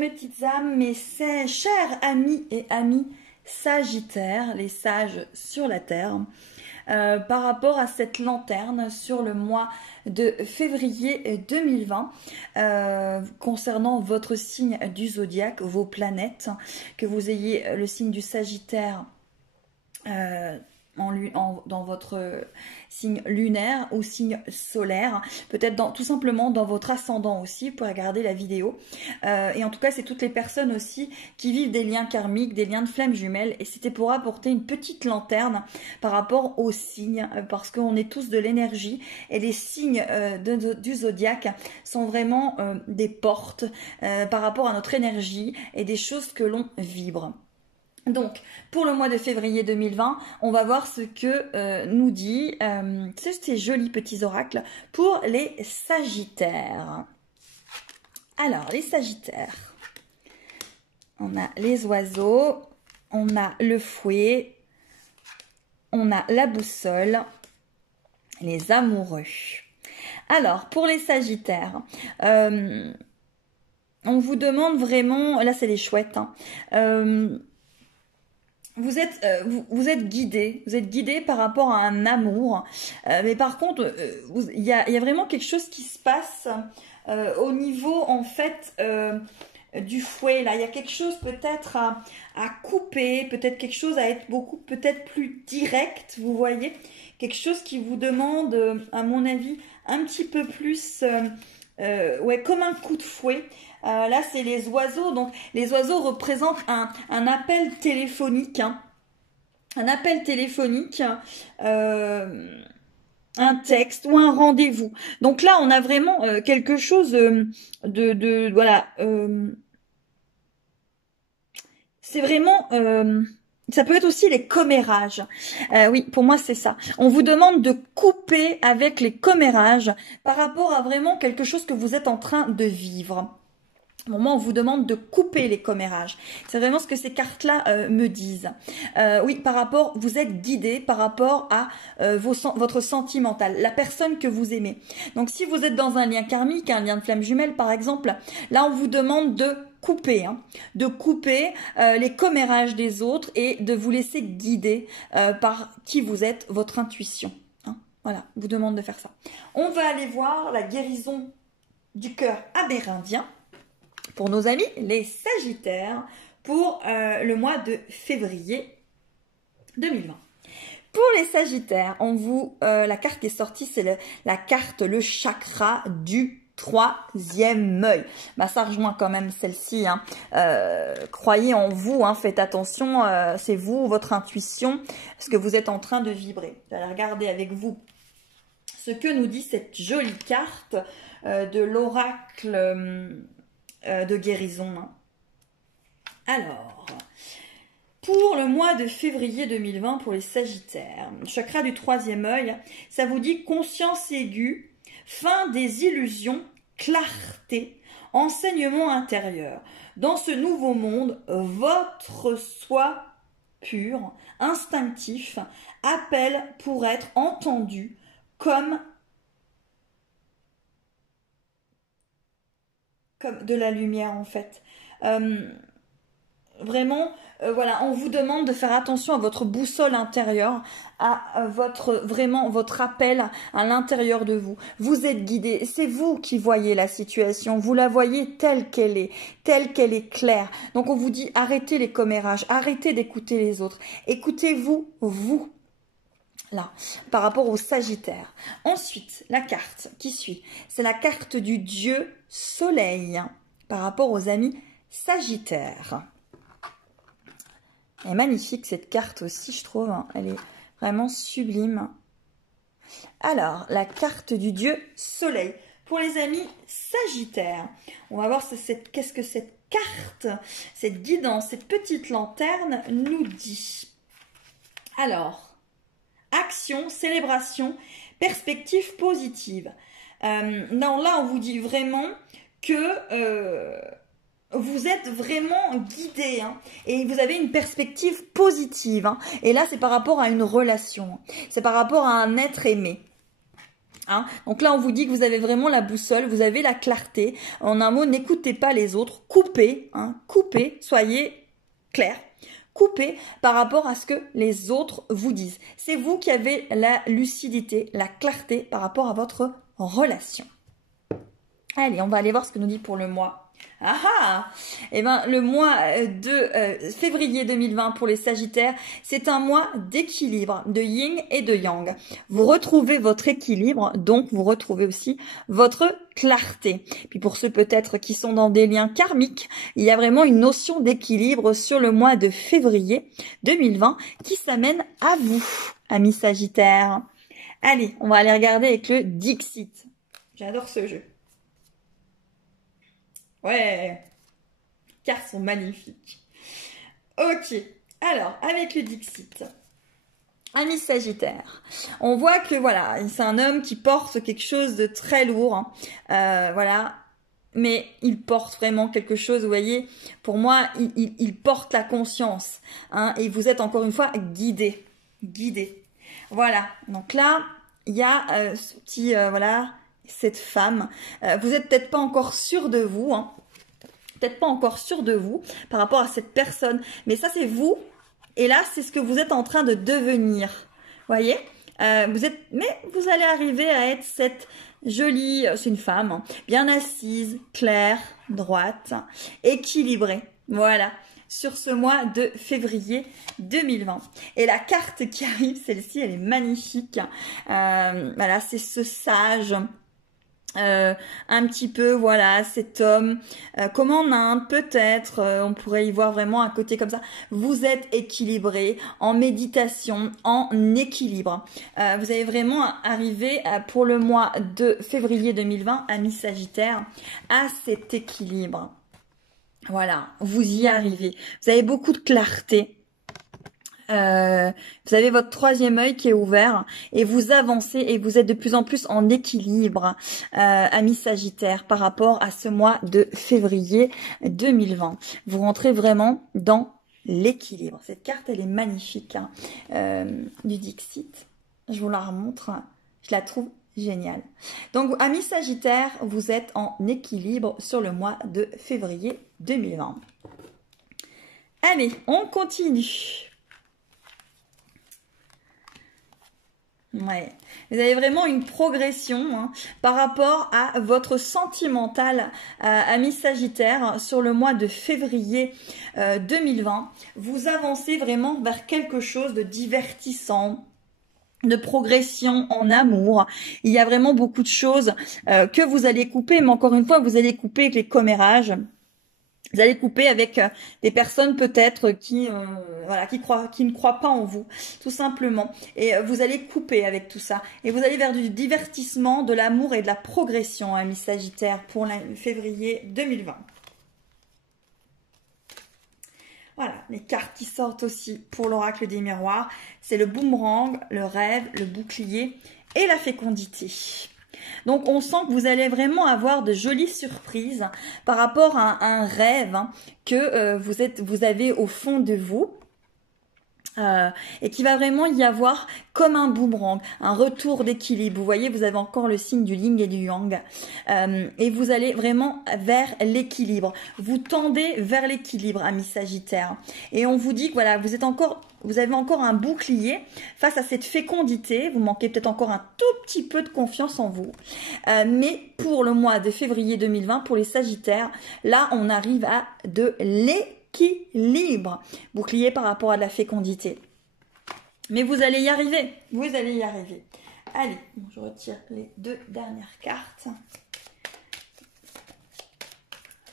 mes petites âmes, mes chers amis et amis Sagittaires, les sages sur la terre, par rapport à cette lanterne sur le mois de février 2020, concernant votre signe du zodiaque, vos planètes, que vous ayez le signe du Sagittaire dans votre signe lunaire ou signe solaire, peut-être tout simplement dans votre ascendant aussi, pour regarder la vidéo. Et en tout cas, c'est toutes les personnes aussi qui vivent des liens karmiques, des liens de flammes jumelles. Et c'était pour apporter une petite lanterne par rapport aux signes, parce qu'on est tous de l'énergie. Et les signes du zodiaque sont vraiment des portes par rapport à notre énergie et des choses que l'on vibre. Donc, pour le mois de février 2020, on va voir ce que nous dit ces jolis petits oracles pour les Sagittaires. Alors, les Sagittaires, on a les oiseaux, on a le fouet, on a la boussole, les amoureux. Alors, pour les Sagittaires, on vous demande vraiment, là c'est les chouettes, hein, vous êtes guidé par rapport à un amour, mais par contre, il y a vraiment quelque chose qui se passe au niveau, en fait, du fouet. Là, il y a quelque chose peut-être à couper, peut-être quelque chose à être peut-être plus direct, vous voyez. Quelque chose qui vous demande, à mon avis, un petit peu plus, ouais, comme un coup de fouet. Là, c'est les oiseaux. Donc, les oiseaux représentent un appel téléphonique. Hein. Un appel téléphonique, un texte ou un rendez-vous. Donc là, on a vraiment quelque chose voilà. C'est vraiment... ça peut être aussi les commérages. Oui, pour moi, c'est ça. On vous demande de couper avec les commérages par rapport à vraiment quelque chose que vous êtes en train de vivre. Au moment où on vous demande de couper les commérages. C'est vraiment ce que ces cartes-là me disent. Oui, par rapport, vous êtes guidé par rapport à votre sentimental, la personne que vous aimez. Donc, si vous êtes dans un lien karmique, un lien de flamme jumelle, par exemple, là, on vous demande de couper, hein, de couper les commérages des autres et de vous laisser guider par qui vous êtes, votre intuition. Hein. Voilà, on vous demande de faire ça. On va aller voir la guérison du cœur amérindien pour nos amis les Sagittaires pour le mois de février 2020. Pour les Sagittaires, la carte qui est sortie, c'est la carte, le chakra du troisième œil. Bah, ça rejoint quand même celle-ci. Hein. Croyez en vous, hein, faites attention, c'est vous, votre intuition, ce que vous êtes en train de vibrer. Je vais regarder avec vous ce que nous dit cette jolie carte de l'oracle de guérison. Hein. Alors, pour le mois de février 2020, pour les Sagittaires, chakra du troisième œil, ça vous dit conscience aiguë, fin des illusions, clarté, enseignement intérieur. Dans ce nouveau monde, votre soi pur, instinctif, appelle pour être entendu comme de la lumière, en fait. Vraiment, voilà, on vous demande de faire attention à votre boussole intérieure, à votre appel à l'intérieur de vous. Vous êtes guidé, c'est vous qui voyez la situation, vous la voyez telle qu'elle est claire. Donc on vous dit arrêtez les commérages, arrêtez d'écouter les autres, écoutez-vous, vous. Là, par rapport au Sagittaire. Ensuite, la carte qui suit, c'est la carte du dieu Soleil par rapport aux amis Sagittaires. Elle est magnifique cette carte aussi, je trouve. Hein. Elle est vraiment sublime. Alors, la carte du dieu Soleil pour les amis Sagittaires. On va voir qu'est-ce que cette carte, cette guidance, cette petite lanterne nous dit. Alors, action, célébration, perspective positive. Non, là, on vous dit vraiment que vous êtes vraiment guidé hein, et vous avez une perspective positive. Hein, et là, c'est par rapport à une relation. C'est par rapport à un être aimé. Hein. Donc là, on vous dit que vous avez vraiment la boussole, vous avez la clarté. En un mot, n'écoutez pas les autres, coupez, hein, coupez, soyez clair. Coupez par rapport à ce que les autres vous disent. C'est vous qui avez la lucidité, la clarté par rapport à votre relation. Allez, on va aller voir ce que nous dit pour le mois. Ah ah! Eh ben, le mois de février 2020 pour les Sagittaires, c'est un mois d'équilibre, de yin et de yang. Vous retrouvez votre équilibre, donc vous retrouvez aussi votre clarté. Puis pour ceux peut-être qui sont dans des liens karmiques, il y a vraiment une notion d'équilibre sur le mois de février 2020 qui s'amène à vous, amis Sagittaires. Allez, on va aller regarder avec le Dixit. J'adore ce jeu. Ouais, cartes sont magnifiques. Ok, alors, avec le Dixit, ami Sagittaire, on voit que voilà, c'est un homme qui porte quelque chose de très lourd, hein. Voilà, mais il porte vraiment quelque chose, vous voyez, pour moi, il porte la conscience, hein, et vous êtes encore une fois guidé, guidé. Voilà, donc là, il y a ce petit, voilà, cette femme, vous êtes peut-être pas encore sûr de vous, hein, peut-être pas encore sûr de vous par rapport à cette personne, mais ça c'est vous, et là c'est ce que vous êtes en train de devenir, voyez, mais vous allez arriver à être cette jolie, c'est une femme, hein, bien assise, claire, droite, équilibrée, voilà, sur ce mois de février 2020. Et la carte qui arrive, celle-ci, elle est magnifique, voilà, c'est ce sage, un petit peu, voilà, cet homme, comme en Inde, peut-être, on pourrait y voir vraiment un côté comme ça. Vous êtes équilibré, en méditation, en équilibre. Vous allez vraiment arriver pour le mois de février 2020, amis Sagittaire, à cet équilibre. Voilà, vous y arrivez. Vous avez beaucoup de clarté. Vous avez votre troisième œil qui est ouvert et vous avancez et vous êtes de plus en plus en équilibre, amis Sagittaire, par rapport à ce mois de février 2020. Vous rentrez vraiment dans l'équilibre. Cette carte, elle est magnifique, hein, du Dixit. Je vous la remontre. Je la trouve géniale. Donc, amis Sagittaire, vous êtes en équilibre sur le mois de février 2020. Allez, on continue. Ouais, vous avez vraiment une progression, hein, par rapport à votre sentimental, ami Sagittaire, sur le mois de février 2020. Vous avancez vraiment vers quelque chose de divertissant, de progression en amour. Il y a vraiment beaucoup de choses que vous allez couper, mais encore une fois, vous allez couper avec les commérages. Vous allez couper avec des personnes peut-être qui voilà, qui ne croient pas en vous, tout simplement. Et vous allez couper avec tout ça. Et vous allez vers du divertissement, de l'amour et de la progression, amis Sagittaire, pour février 2020. Voilà, les cartes qui sortent aussi pour l'oracle des miroirs, c'est le boomerang, le rêve, le bouclier et la fécondité. Donc, on sent que vous allez vraiment avoir de jolies surprises par rapport à un rêve, hein, que vous avez au fond de vous. Et qui va vraiment y avoir comme un boomerang, un retour d'équilibre. Vous voyez, vous avez encore le signe du yin et du yang. Et vous allez vraiment vers l'équilibre. Vous tendez vers l'équilibre, amis Sagittaire. Et on vous dit que voilà, vous avez encore un bouclier face à cette fécondité. Vous manquez peut-être encore un tout petit peu de confiance en vous. Mais pour le mois de février 2020, pour les Sagittaires, là, on arrive à de l'équilibre. Bouclier par rapport à de la fécondité. Mais vous allez y arriver. Vous allez y arriver. Allez, je retire les deux dernières cartes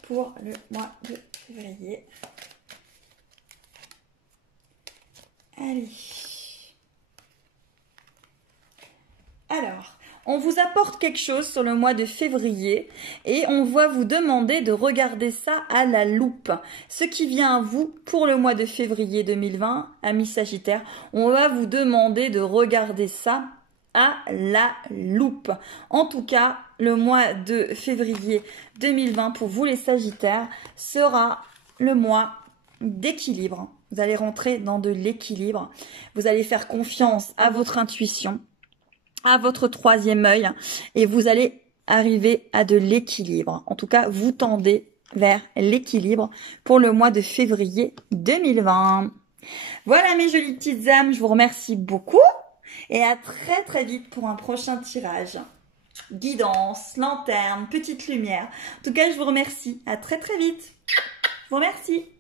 pour le mois de février. Allez. Alors, on vous apporte quelque chose sur le mois de février et on va vous demander de regarder ça à la loupe. Ce qui vient à vous pour le mois de février 2020, amis Sagittaire, on va vous demander de regarder ça à la loupe. En tout cas, le mois de février 2020 pour vous les Sagittaires sera le mois d'équilibre. Vous allez rentrer dans de l'équilibre. Vous allez faire confiance à votre intuition, à votre troisième œil et vous allez arriver à de l'équilibre. En tout cas, vous tendez vers l'équilibre pour le mois de février 2020. Voilà mes jolies petites âmes, je vous remercie beaucoup et à très très vite pour un prochain tirage. Guidance, lanterne, petite lumière. En tout cas, je vous remercie. À très très vite. Je vous remercie.